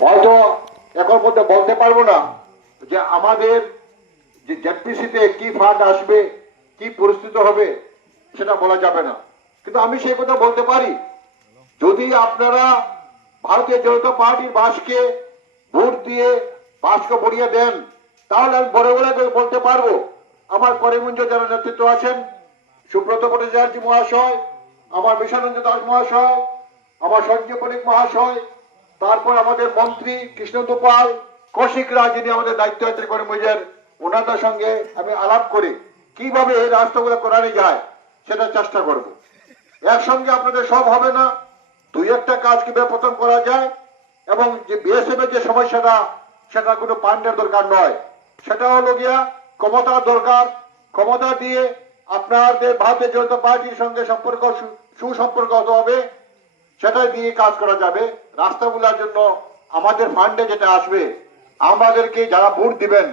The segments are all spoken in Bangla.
হয়তো এখন মধ্যে বলতে পারবো না যে আমাদের যে জেডপিসিতে কি ফান্ড আসবে, কি পরিস্থিতি হবে সেটা বলা যাবে না, কিন্তু আমি সেই কথা বলতে পারি, যদি আপনারা ভারতীয় জনতা পার্টির বাসকে ভোট দিয়ে বাসকে ভরিয়ে দেন, তাহলে আমি বড় বড় করে বলতে পারবো আমার করিমগঞ্জ যারা নেতৃত্ব আছেন, সুব্রত ভট্টাচার্য মহাশয়, আমার মিশানন্দ দাস মহাশয়, আমার সঞ্জয় পরিক মহাশয়, তারপর আমাদের মন্ত্রী কৃষ্ণেন্দু পাল, কৌশিক রাজ যিনি আমাদের দায়িত্ব আছে করিমগঞ্জের, ওনাদের সঙ্গে আমি আলাপ করি কিভাবে এই রাস্তাগুলো করানো যায় সেটা চেষ্টা করব। একসঙ্গে আপনাদের সব হবে না, দুই একটা কাজ কিভাবে প্রথম করা যায়, এবং যে বিএসএফ এর যে সমস্যাটা সেটা কোনো পান্ডের দরকার নয়, সেটা হলো গিয়া ক্ষমতার দরকার। ক্ষমতা দিয়ে আপনাদের ভারতীয় জনতা পার্টির সঙ্গে সম্পর্ক সুসম্পর্ক হতে হবে, সেটা দিয়ে কাজ করা যাবে। রাস্তাগুলোর জন্য আমাদের ফান্ডে যেটা আসবে, আমাদেরকে যারা ভোট দিবেন,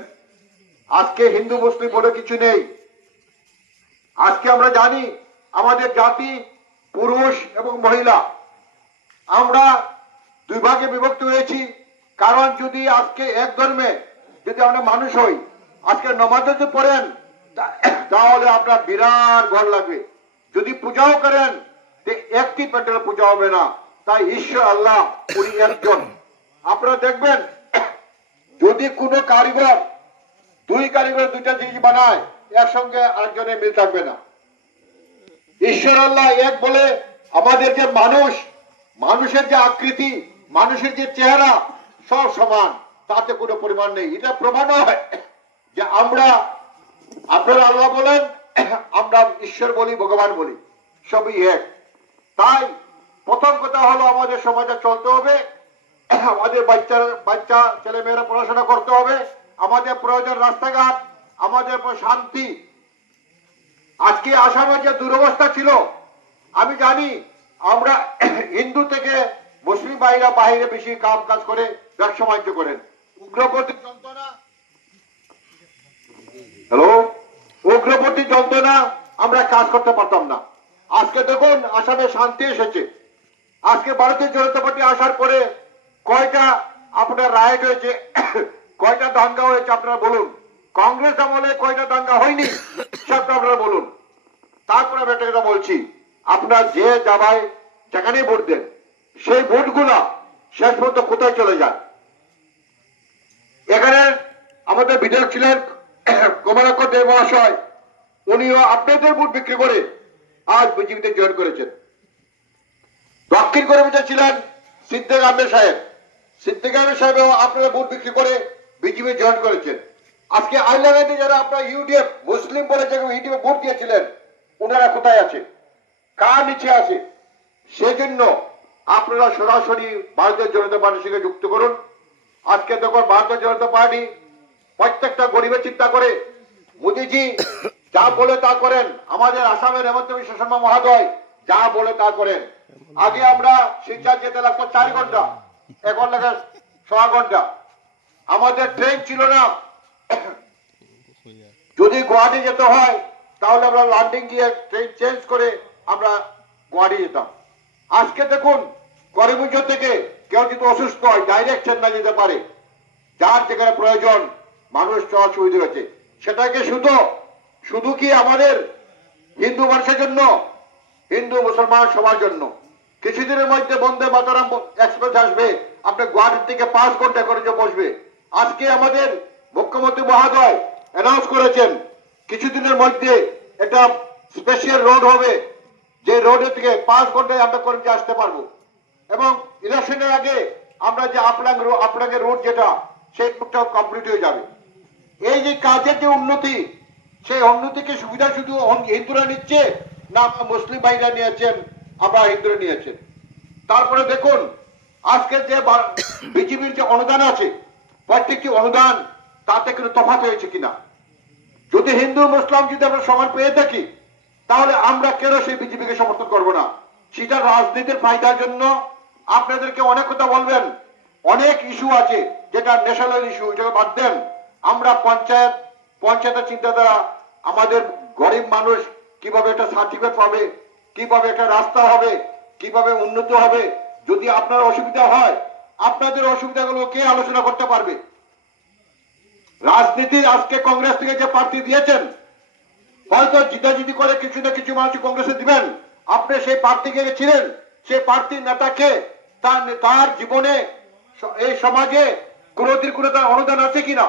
আজকে হিন্দু মুসলিম বলে কিছু নেই। আজকে আমরা জানি আমাদের জাতি পুরুষ এবং মহিলা, আমরা দুই ভাগে বিভক্ত হয়েছি। কারণ যদি আজকে এক ধর্মে যদি আমরা মানুষ হই, আজকে নামাজ যদি পড়েন তাহলে আপনার বিরাট ঘর লাগবে, যদি পূজাও করেন একটি প্যান্ডেল পূজা হবে না। তাই ঈশ্বর আল্লাহ উনি একজন। আপনারা দেখবেন যদি কোনো কারিগর দুই কারিগর দুইটা জিনিস বানায়, একসঙ্গে আরেকজনের মিল থাকবে না। ঈশ্বর আল্লাহ এক বলে আমাদের যে মানুষ, মানুষের যে আকৃতি, মানুষের যে চেহারা সব সমান, তাতে কোনো পরিমাণ নেই। এটা প্রমাণ হয় যে আমরা, আপনারা আল্লাহ বলেন, আমরা ঈশ্বর বলি, ভগবান বলি, সবই এক। তাই প্রথম কথা হলো আমাদের সমাজে চলতে হবে, আমাদের বাচ্চা ছেলে মেয়েরা পড়াশোনা করতে হবে, আমাদের প্রয়োজন রাস্তাঘাট, আমাদের শান্তি। আজকে আসামের যে দুরবস্থা ছিল, আমি জানি আমরা হিন্দু থেকে মুসলিম ভাইরা বাহিরে বেশি কাজ করে ব্যবসা বাণিজ্য করেন। উগ্রপন্থী যন্ত্রণা, হ্যালো, উগ্রপন্থী যন্ত্রণা আমরা কাজ করতে পারতাম না। আজকে দেখুন আসামে শান্তি এসেছে। আজকে ভারতীয় জনতা পার্টি আসার পরে কয়টা আপনার রাইট হয়েছে, কয়টা দাঙ্গা হয়েছে আপনারা বলুন। কংগ্রেস আমলে কয়টা দাঙ্গা হয়নি সেটা আপনারা বলুন। তারপরে আমি একটা কথা বলছি, আপনার যে জায়গায় যেখানে ভোট দেন, সেই ভোটগুলা শেষ পর্যন্ত কোথায় চলে যায়? এখানে আমাদের বিধায়ক ছিলেন কমলাকর দেব মহাশয়, উনিও আপনাদের ভোট বিক্রি করে আজ বিজেপিতে জয়েন করেছেন। দক্ষিণ কর্মীতে ছিলেন সিদ্দিক আহমেদ সাহেব, সিদ্দিক আহমেদ সাহেব আপনারা ভোট বিক্রি করে বিজেপি জয়েন করেছেন। আজকে আইল্যান্ডে যারা আপনার ইউডিএফ মুসলিম বলে যে ইউডিএফ ভোট দিয়েছিলেন, ওনারা কোথায় আছে, কার নিচে আছে? সেজন্য আপনারা সরাসরি ভারতীয় জনতা পার্টির সঙ্গে যুক্ত করুন। আজকে দেখুন ভারতীয় জনতা পার্টি প্রত্যেকটা গরিবের চিন্তা করে। মোদীজি যা বলে তা করেন, আমাদের আসামের হেমন্ত বিশ্ব শর্মা মহোদয় যা বলে তা করেন। আগে আমরা শিলচর যেতে লাগতো 4 ঘন্টা, এখন লাগে 6 ঘন্টা। আমাদের ট্রেন ছিল না, যদি গুয়াহাটি যেতে হয় তাহলে আমরা লান্ডিং গিয়ে ট্রেন চেঞ্জ করে আমরা গুয়াহাটি যেতাম। আজকে দেখুন করিমগঞ্জ থেকে কেউ যদি অসুস্থ হয় ডাইরেক্ট চেন্নাই যেতে পারে, যার যেখানে প্রয়োজন মানুষ চলা সুবিধা হয়েছে। সেটাকে শুধু কি আমাদের হিন্দু মানুষের জন্য, হিন্দু মুসলমান সবার জন্য। কিছুদিনের মধ্যে বন্দে মাতরম এক্সপ্রেস আসবে, আপনার গুয়াহাটি থেকে 5 ঘন্টা করে যে বসবে। আজকে আমাদের মুখ্যমন্ত্রী মহোদয় অ্যানাউন্স করেছেন কিছুদিনের মধ্যে একটা স্পেশাল রোড হবে, যে রোডের থেকে 5 ঘন্টায় আমরা করে আসতে পারবো। এবং ইলেকশনের আগে আমরা যে আপনাকে রোড যেটা, সেই রোডটাও কমপ্লিট হয়ে যাবে। এই যে কাজের যে উন্নতি, সেই উন্নতিকে সুবিধা শুধু হিন্দুরা নিচ্ছে না মুসলিম ভাইরা নিয়েছেন, আমরা হিন্দুরা নিয়েছেন। তারপরে দেখুন আজকে যে বিজেপির যে অনুদান আছে, প্রত্যেকটি অনুদান তাতে কিন্তু তফাৎ হয়েছে কিনা। যদি হিন্দু মুসলিম যদি আমরা সমান পেয়ে থাকি, তাহলে আমরা কেন সেই বিজেপিকে সমর্থন করব না? সেটা রাজনীতির ফায়দার জন্য আপনাদেরকে অনেক কথা বলবেন, অনেক ইস্যু আছে যেটা ন্যাশনাল ইস্যু, যেটা বাদ দেন। আমরা পঞ্চায়েতের চিন্তাধারা, আমাদের গরিব মানুষ কিভাবে একটা সার্টিফিকেট পাবে, কিভাবে একটা রাস্তা হবে, কিভাবে উন্নত হবে। যদি আপনার অসুবিধা হয় আপনাদের অসুবিধাগুলো কে আলোচনা করতে পারবে? রাজনীতির আজকে কংগ্রেস থেকে যে প্রার্থী দিয়েছেন, হয়তো জিতাজিতি করে কিছু না কিছু মানুষ কংগ্রেসে দিবেন। আপনি সেই প্রার্থীকে ছিলেন, সেই প্রার্থীর নেতাকে তার জীবনে এই সমাজে কোনোদিন কোনো তার অনুদান আছে কিনা?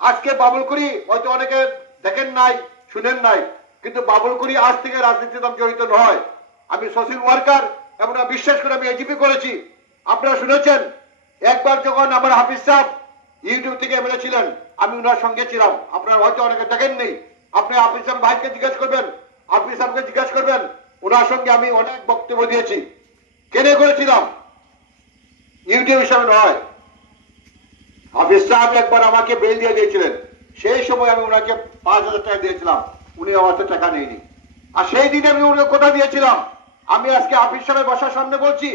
আজকে বাবুল করি হয়তো অনেকে দেখেন নাই, শুনেন নাই, কিন্তু বাবুল করি আজ থেকে রাজনীতিতে জড়িত নয়। আমি সোশ্যাল ওয়ার্কার এবং বিশ্বাস করে আমি এজিপি করেছি। আপনারা শুনেছেন একবার যখন আমার হাফিজ সাহেব ইউটিউব থেকে এমএলএ ছিলেন, আমি ওনার সঙ্গে ছিলাম। আপনারা হয়তো অনেকে দেখেন নেই। আপনি হাফিজ সাহেব ভাইকে জিজ্ঞেস করবেন, হাফিজ সাহেবকে জিজ্ঞেস করবেন, ওনার সঙ্গে আমি অনেক বক্তব্য দিয়েছি। কেন করেছিলাম? ইউটিউব হিসাবে নয়। হাফিজ সাহেব একবার আমাকে বেল দিয়ে দিয়েছিলেন, সেই সময় আমি ওনাকে 5,000 টাকা দিয়েছিলাম, উনি আমার টাকা নেয়নি। আর সেই দিনে আমি ওনাকে কথা দিয়েছিলাম, আমি আজকে হাফিজ সাহেবের বাসার সামনে বলছি,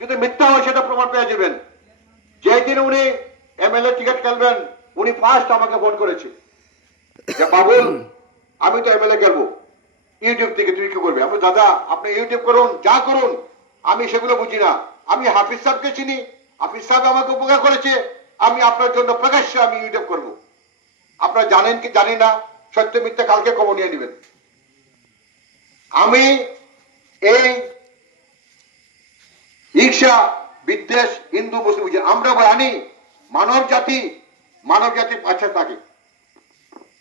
যদি মিথ্যা হয় সেটা প্রমাণ পেয়ে যাবেন। যেই দিন উনি এমএলএ টিকিট খেলবেন, উনি ফার্স্ট আমাকে ফোন করেছে যে বাবুল আমি তো এমএলএ খেলবো, ইউটিউব থেকে তুই কি করবি? আমি দাদা আপনি ইউটিউব করুন, যা করুন, আমি সেগুলো বুঝি না। আমি হাফিজ সাহেবকে চিনি, হাফিজ সাহেব আমাকে উপকার করেছে, আমি আপনার জন্য প্রকাশ্যে আমি ইউটিউব করব। আপনারা জানেন কি জানি না, সত্য মিথ্যা কালকে খবর নিয়ে নেবেন। আমি এই ঈর্ষা বিদ্বেষ হিন্দু মুসলিম, আমরা জানি মানব জাতি পাশে থাকে।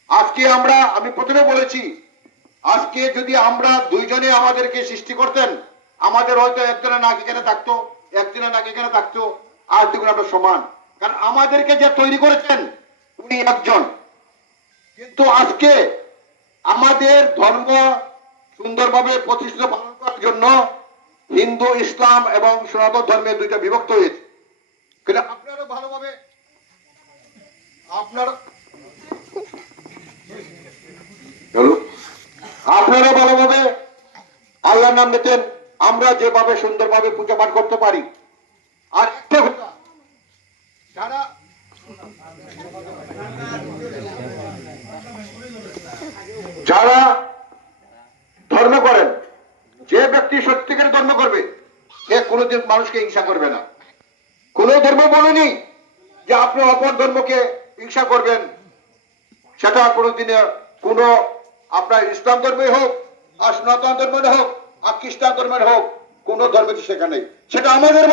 আজকে আমি প্রথমে বলেছি, আজকে যদি আমরা দুইজনে আমাদেরকে সৃষ্টি করতেন, আমাদের হয়তো একজনের নাক এখানে থাকতো, একজনের নাক এখানে থাকতো, আর দুগুণ আমরা সমান। কারণ আমাদেরকে যে তৈরি করেছেন উনি একজন। কিন্তু আজকে আমাদের ধর্ম সুন্দরভাবে প্রতিষ্ঠিত পালন করার জন্য হিন্দু, ইসলাম এবং সনাতন ধর্মের দুইটা বিভক্ত হয়েছে। কিন্তু আপনারা ভালোভাবে আল্লাহর নাম নিতেন, আমরা যেভাবে সুন্দরভাবে পূজা পাঠ করতে পারি। আর একটা কথা, যারা ধর্ম করেন, যে ব্যক্তি সত্যিকারের ধর্ম করবে সে কোনোদিন মানুষকে হিংসা করবে না। কোন ধর্ম বলেনি যে আপনি অপর ধর্মকে হিংসা করবেন। সেটা কোনোদিনে কোনো আপনার ইসলাম ধর্মই হোক, আর সনাতন ধর্মের হোক, আর খ্রিস্টান ধর্মের হোক, কোন ধর্মে শেখা নেই। সেটা আমাদের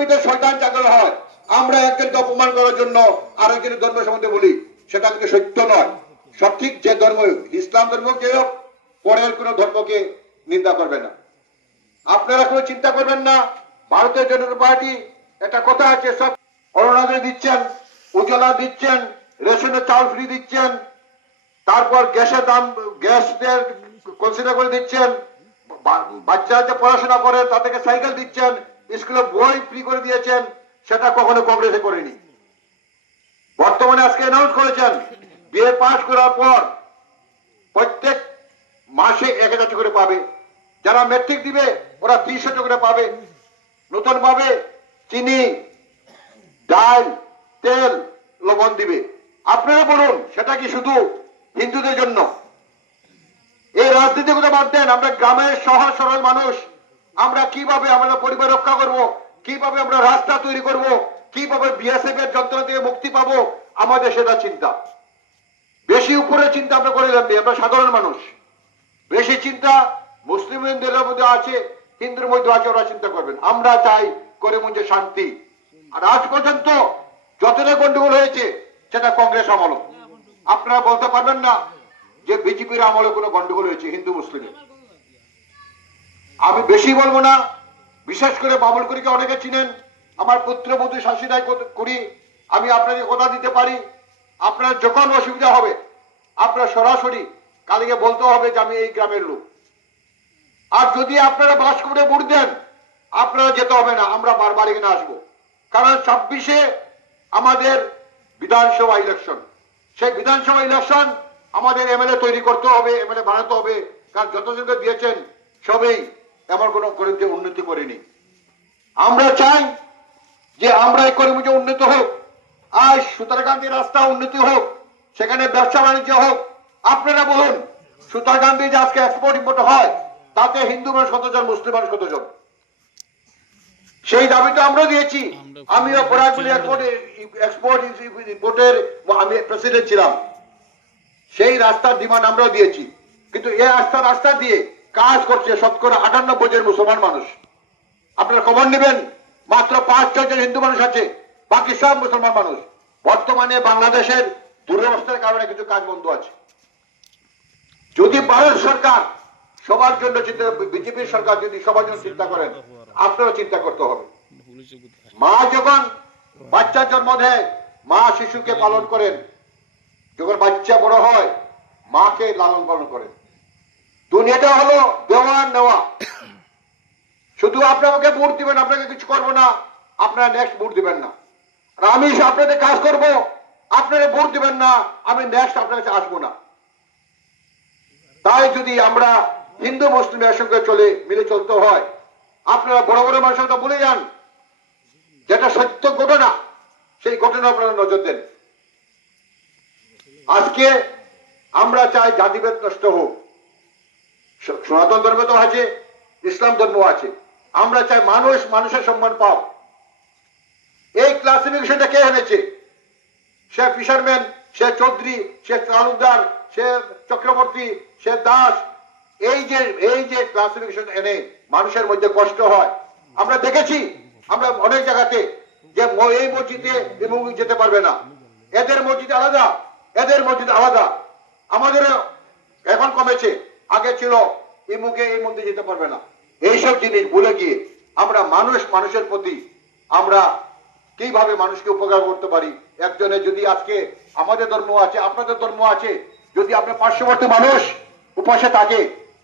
ভিতরে শয়তান জাগ্রত হয়। আমরা একজনকে অপমান করার জন্য আরেকজনের ধর্ম সম্বন্ধে বলি, সেটা কিন্তু সত্য নয়। সঠিক যে ধর্ম, ইসলাম ধর্মকে হোক, পরের কোন ধর্মকে নিন্দা করবে না। আপনারা কোনো চিন্তা করবেন না। ভারতীয় জনতা পার্টি একটা কথা আছে, সব অরুণোদয় দিচ্ছেন, উজ্জ্বলা দিচ্ছেন, রেশনের চাল ফ্রি দিচ্ছেন, তারপর গ্যাসের দাম গ্যাসদের কনসিডার করে দিচ্ছেন, বাচ্চারা যে পড়াশোনা করে তাদেরকে সাইকেল দিচ্ছেন, স্কুলে বই ফ্রি করে দিয়েছেন। সেটা কখনো কংগ্রেসে করেনি। বর্তমানে আজকে অ্যানাউন্স করেছেন বিএ পাস করার পর প্রত্যেক মাসে 1,000 টাকা করে পাবে। যারা মেট্রিক দিবে ওরা 300 টাকা করে পাবে। নতুন ভাবে চিনি, ডাল, তেল, লবণ দিবে। আপনারা বলুন সেটা কি শুধু হিন্দুদের জন্য? এই রাজনীতি কথা বাদ দেন। আমরা গ্রামের সহজ সরল মানুষ, আমরা কিভাবে আমরা পরিবার রক্ষা করব, কিভাবে আমরা রাস্তা তৈরি করব, কিভাবে বিএসএফ এর যন্ত্রণা থেকে মুক্তি পাবো, আমাদের সেটা চিন্তা। বেশি উপরে চিন্তা আমরা করে লাভ নেই। আমরা সাধারণ মানুষ। বেশি চিন্তা মুসলিমদের মধ্যে আছে, হিন্দুর মধ্যে আছে, ওরা চিন্তা করবেন। আমরা চাই করিমগঞ্জে শান্তি। আর আজ পর্যন্ত যতটা গন্ডগোল হয়েছে সেটা কংগ্রেস আমল। আপনারা বলতে পারবেন না যে বিজেপির আমলে কোনো গন্ডগোল হয়েছে হিন্দু মুসলিমের। আমি বেশি বলবো না। বিশেষ করে বাবুল করিকে অনেকে চিনেন, আমার পুত্রবধূ শাসিদায় করি। আমি আপনাকে কথা দিতে পারি, আপনার যখন অসুবিধা হবে আপনার সরাসরি কালকে বলতে হবে যে আমি এই গ্রামের লোক। আর যদি আপনারা বাস করে ভোট দেন, আপনারা যেতে হবে না, আমরা বারবার এখানে আসবো। কারণ 26-এ আমাদের বিধানসভা ইলেকশন। সেই বিধানসভা ইলেকশন আমাদের এমএলএ তৈরি করতে হবে, এমএলএ বানাতে হবে। কারণ যতজনকে দিয়েছেন সবই এমন কোনো গরিবকে উন্নতি করেনি। আমরা চাই যে আমরা এই করিমগঞ্জে উন্নত হোক, আর সুতারকান্দি রাস্তা উন্নতি হোক, সেখানে ব্যবসা বাণিজ্য হোক। আপনারা বলুন সুতারকান্দি যে আজকে এক্সপোর্ট ইম্পোর্ট হয়, তাতে হিন্দু মানুষ কতজন, মুসলিম মানুষ কতজন? সেই দাবিটা আমরা দিয়েছি। আমিও বরাকগুলি এক্সপোর্ট ইম্পোর্টের আমি প্রেসিডেন্ট ছিলাম, সেই রাস্তার ডিমান্ড আমরাও দিয়েছি। কিন্তু এই রাস্তা দিয়ে কাজ করছে শতকরা 98 জন মুসলমান মানুষ। আপনারা খবর নেবেন, মাত্র 5-6 জন হিন্দু মানুষ আছে, বাকি সব মুসলমান মানুষ। বর্তমানে বাংলাদেশের দুরবস্থার কারণে কিছু কাজ বন্ধ আছে। যদি ভারত সরকার সবার জন্য চিন্তা, বিজেপির সরকার যদি সবার জন্য চিন্তা করেন, আপনারও চিন্তা করতে হবে। মা যখন বাচ্চা জন্ম দেয়, মা শিশুকে পালন করেন, যখন বাচ্চা বড় হয় মাকে লালন পালন করেন। দুনিয়াটা হলো দেওয়া নেওয়া। শুধু আপনাকে ভোট দিবেন, আপনাকে কিছু করবো না, আপনারা নেক্সট ভোট দিবেন না। আর আমি আপনাদের কাজ করব, আপনারা ভোট দিবেন না, আমি নেক্সট আপনার কাছে আসবো না। তাই যদি আমরা হিন্দু মুসলিমের সঙ্গে মিলে চলতে হয়, আপনারা বড় বড় মানুষের কথা ভুলে যান, যেটা সত্য ঘটনা সেই ঘটনা আপনারা নজর দেন। আজকে আমরা চাই জাতিভেদ নষ্ট হোক। সনাতন ধর্ম তো আছে, ইসলাম ধর্ম আছে। আমরা চাই মানুষ মানুষের সম্মান পাও। এই ক্লাসিফিকেশনটা কে এনেছে? সে ফিশারম্যান, সে চৌধুরী, সে তালুকদার, সে চক্রবর্তী, সে দাস। এই যে ক্লাসিফিকেশন এনে মানুষের মধ্যে কষ্ট হয়। আমরা দেখেছি, আমরা অনেক জায়গাতে যে এই মসজিদে যেতে পারবে না, এদের মসজিদ আলাদা, এদের মসজিদ আলাদা। আমাদের এখন কমেছে, আগে ছিল এই মন্দির যেতে পারবে না। এইসব জিনিস ভুলে গিয়ে আমরা মানুষের প্রতি আমরা কিভাবে মানুষকে উপকার করতে পারি। একজনের যদি আজকে আমাদের ধর্ম আছে, আপনাদের ধর্ম আছে, যদি আপনার পার্শ্ববর্তী মানুষ উপাসে থাকে,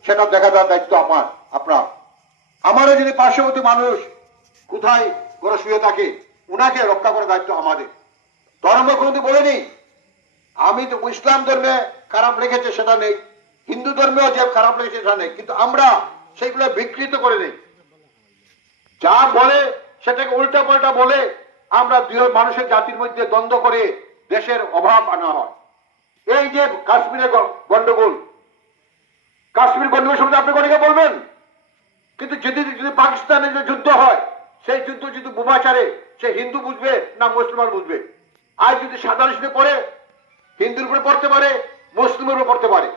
সেটা দেখা দেওয়ার দায়িত্ব আপনার। আমারও যদি পার্শ্ববর্তী মানুষ কোথায় ঘরে শুয়ে থাকে, উনাকে রক্ষা করার দায়িত্ব আমাদের। ধর্ম কোনোদিন বলেনি আমি তো ইসলাম ধর্মে খারাপ লেগেছে সেটা নেই, হিন্দু ধর্মেও যে খারাপ লেগেছে সেটা নেই, কিন্তু আমরা সেগুলো বিকৃত করে নেই। যা বলে সেটাকে উল্টা পাল্টা বলে আমরা মানুষের জাতির মধ্যে দ্বন্দ্ব করে দেশের অভাব আনা হয়। এই যে কাশ্মীরের গন্ডগোল, কাশ্মীর গন্ডগোল সম্বন্ধে আপনি অনেকে বলবেন, কিন্তু যদি পাকিস্তানের যে যুদ্ধ হয়, সেই যুদ্ধ যদি বোমাচারে সে হিন্দু বুঝবে না মুসলমান বুঝবে? আর যদি সাধারণ পড়ে, হিন্দুর উপরে পড়তে পারে, মুসলিমের উপরে পড়তে পারে।